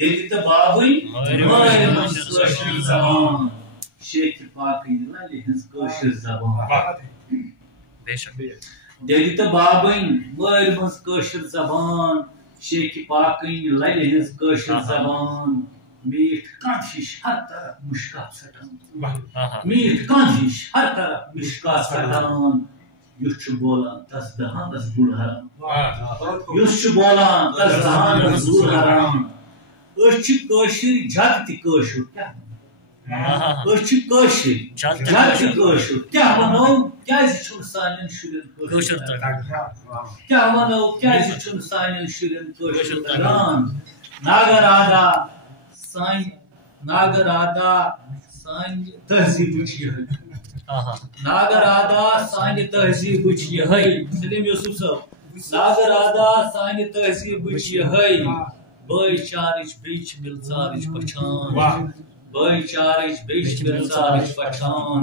دل تو بابن مالِ منٛز کٲشِر زبان شیخ پاکٕنۍ للہِ ہٕنٛز کٲشِر زبان دل تو بابن مالِ منٛز کٲشِر زبان شیخ پاکٕنۍ للہِ ہٕنٛز کٲشِر زبان میٖٹھ کَنٛد ہِش ہر طرف مُشکات سَٹان میٖٹھ کَنٛد ہِش ہر طرف مُشکات سَٹان یُس چھُ بولان تس دہانس گُل حرام یُس چھُ بولان تس دہانس گُل حرام أسۍ چھِ کٲشِر جگ تہِ کٲشُر کیٛاہ أسۍ چھِ کٲشِر جگ تہِ کٲشُر کیٛاہ وَنو کیٛازِ چھُنہٕ سانٮ۪ن شُرٮ۪ن کٲشُر کیٛاہ وَنو کیٛازِ چھُنہٕ سانٮ۪ن شُرٮ۪ن کٲشُر تگان ناگرادا سانہِ تہذیٖبٕچ یِہے ناگرادا سانہِ تہذیٖبٕچ یِہے سلیٖم یوٗسف صٲب ناگرادا سانہِ تہذیٖبٕچ یِہے بٲے چارٕچ بیٚیہِ چھِ مِلژارٕچ پہچان بٲے چارٕچ بیٚیہِ چھِ مِلژارٕچ پہچان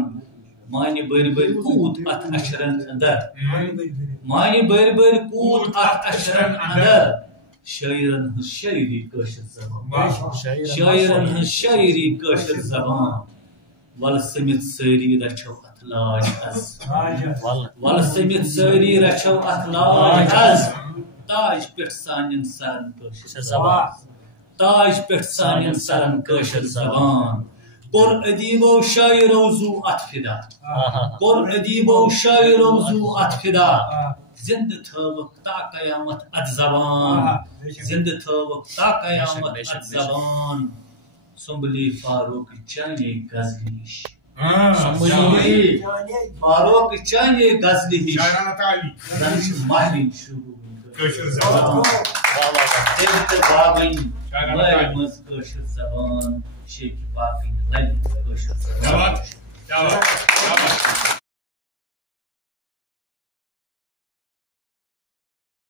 مانہِ بٔرۍ بٔرۍ کوٗت اتھ اَشرن اندر مانہِ بٔرۍ بٔرۍ کوٗت اتھ اَشرن اندر شٲعرن ہٕنٛز شٲعری کٲشِر زبان شٲعرن ہٕنٛز شٲعری کٲشِر زبان ولہٕ سٔمِتھ سٲری رچھو اتھ لاج از ولہٕ سٔمِتھ سٲری رچھو اتھ لاج از تاج پٮ۪ٹھ سانٮ۪ن سرن کٲشِر زبان تاج پٮ۪ٹھ سانٮ۪ن سرن کٲشِر زبان کوٚر ادیٖبو شٲعرو زوٗ اتھ فِدا کوٚر ادیٖبو شٲعرو زوٗ اتھ فِدا زندٕ تھٲوٕکھ تا قیامت اتھ زبان زندٕ تھٲوٕکھ تا قیامت اتھ زبان سُمبلی فاروق چانے غزلہِ ہِش سُمبلی فاروق چانے غزلہِ ہِش زن چھِ مہرِنۍ شروٗع کٲشِر زبان دل تہٕ بابٕنۍ مالہِ منٛز کٲشِر زبان شیخ پاکٕنۍ للہِ کٲشِر زبان